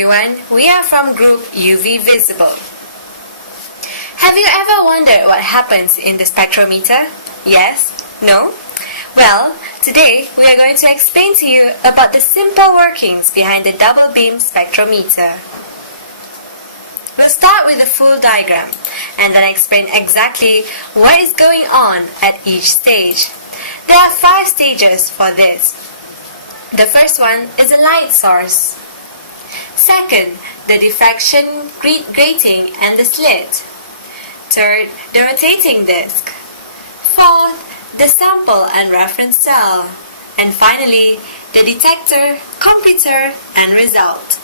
everyone, we are from group UV Visible. Have you ever wondered what happens in the spectrometer? Yes? No? Well, today we are going to explain to you about the simple workings behind the double beam spectrometer. We'll start with the full diagram and then explain exactly what is going on at each stage. There are 5 stages for this. The first one is a light source. Second, the diffraction grating and the slit. Third, the rotating disc. Fourth, the sample and reference cell. And finally, the detector, computer, and result.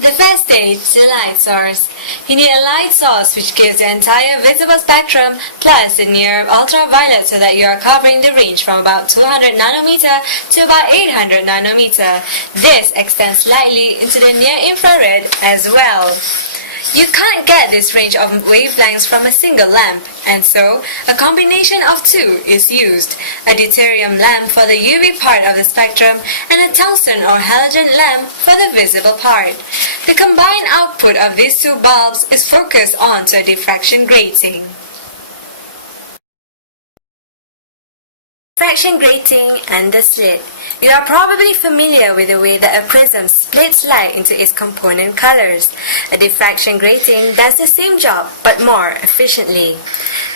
The first stage is the light source. You need a light source which gives the entire visible spectrum plus the near ultraviolet so that you are covering the range from about 200 nanometer to about 800 nanometer. This extends slightly into the near infrared as well. You can't get this range of wavelengths from a single lamp, and so a combination of 2 is used, a deuterium lamp for the UV part of the spectrum and a tungsten or halogen lamp for the visible part. The combined output of these 2 bulbs is focused onto a diffraction grating. Diffraction grating and the slit. You are probably familiar with the way that a prism splits light into its component colors. A diffraction grating does the same job but more efficiently.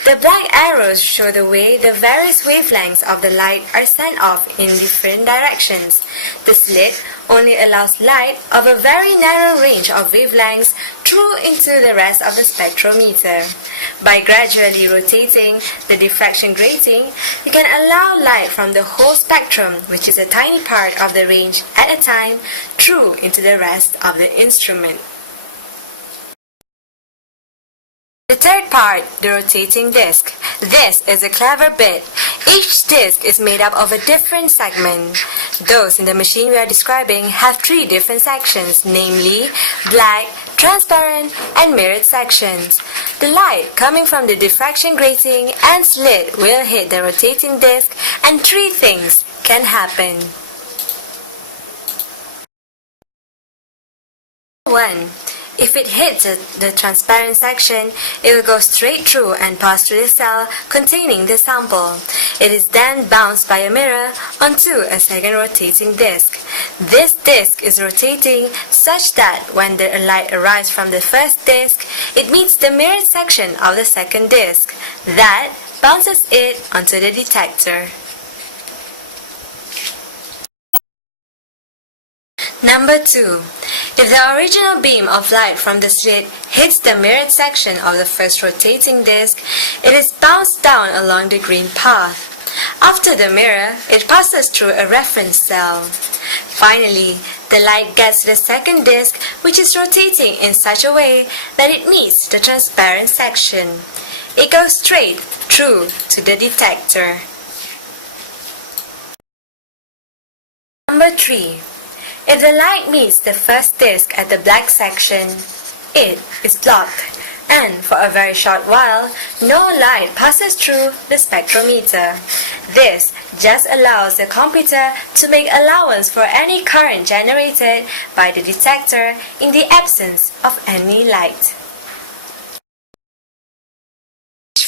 The black arrows show the way the various wavelengths of the light are sent off in different directions. The slit only allows light of a very narrow range of wavelengths through into the rest of the spectrometer. By gradually rotating the diffraction grating, you can allow light from the whole spectrum, which is a tiny part of the range at a time, through into the rest of the instrument. The third part, the rotating disc. This is a clever bit. Each disc is made up of a different segment. Those in the machine we are describing have 3 different sections, namely black, transparent, and mirrored sections. The light coming from the diffraction grating and slit will hit the rotating disc, and 3 things can happen. 1. If it hits the transparent section, it will go straight through and pass through the cell containing the sample. It is then bounced by a mirror onto a second rotating disc. This disc is rotating such that when the light arrives from the first disc, it meets the mirrored section of the second disc. That bounces it onto the detector. Number 2. If the original beam of light from the slit hits the mirrored section of the first rotating disc, it is bounced down along the green path. After the mirror, it passes through a reference cell. Finally, the light gets to the second disc, which is rotating in such a way that it meets the transparent section. It goes straight through to the detector. Number 3. If the light meets the first disc at the black section, it is blocked, and for a very short while, no light passes through the spectrometer. This just allows the computer to make allowance for any current generated by the detector in the absence of any light.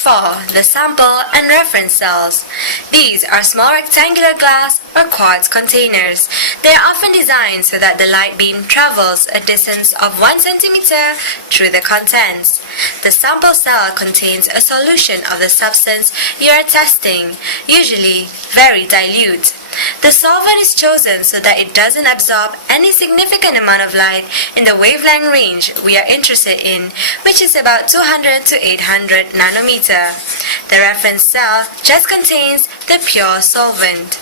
4. The sample and reference cells. These are small rectangular glass or quartz containers. They are often designed so that the light beam travels a distance of 1 centimeter through the contents. The sample cell contains a solution of the substance you are testing, usually very dilute. The solvent is chosen so that it doesn't absorb any significant amount of light in the wavelength range we are interested in, which is about 200 to 800 nanometer. The reference cell just contains the pure solvent.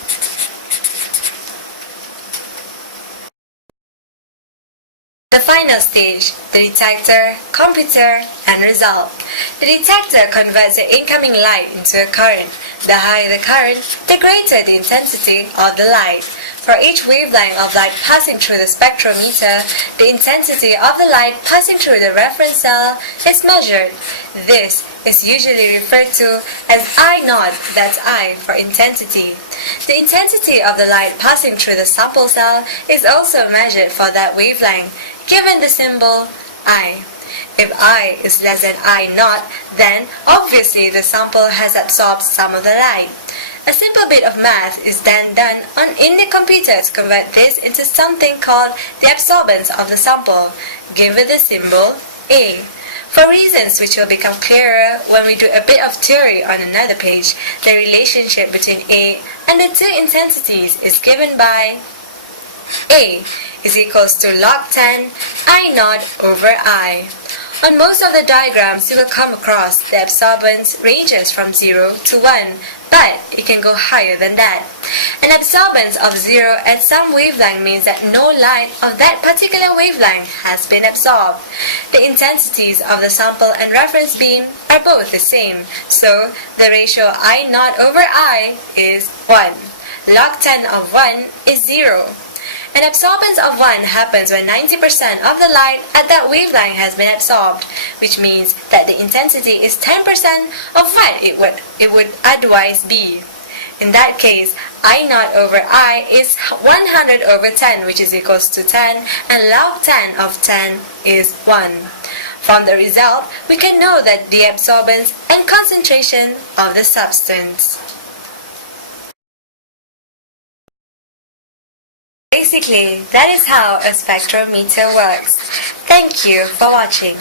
The final stage, the detector, computer, and result. The detector converts the incoming light into a current. The higher the current, the greater the intensity of the light. For each wavelength of light passing through the spectrometer, the intensity of the light passing through the reference cell is measured. This is usually referred to as I0, that's I for intensity. The intensity of the light passing through the sample cell is also measured for that wavelength, given the symbol I. If I is less than I0, then obviously the sample has absorbed some of the light. A simple bit of math is then done in the computer to convert this into something called the absorbance of the sample, given the symbol A. For reasons which will become clearer when we do a bit of theory on another page, the relationship between A and the two intensities is given by A is equals to log 10 I0 over I. On most of the diagrams you will come across the absorbance ranges from 0 to 1, but it can go higher than that. An absorbance of 0 at some wavelength means that no light of that particular wavelength has been absorbed. The intensities of the sample and reference beam are both the same, so the ratio I0 over I is 1. Log 10 of 1 is 0. An absorbance of 1 happens when 90% of the light at that wavelength has been absorbed, which means that the intensity is 10% of what it would otherwise be. In that case, I0 over I is 100 over 10, which is equals to 10, and log 10 of 10 is 1. From the result, we can know that the absorbance and concentration of the substance. Basically, that is how a spectrometer works. Thank you for watching.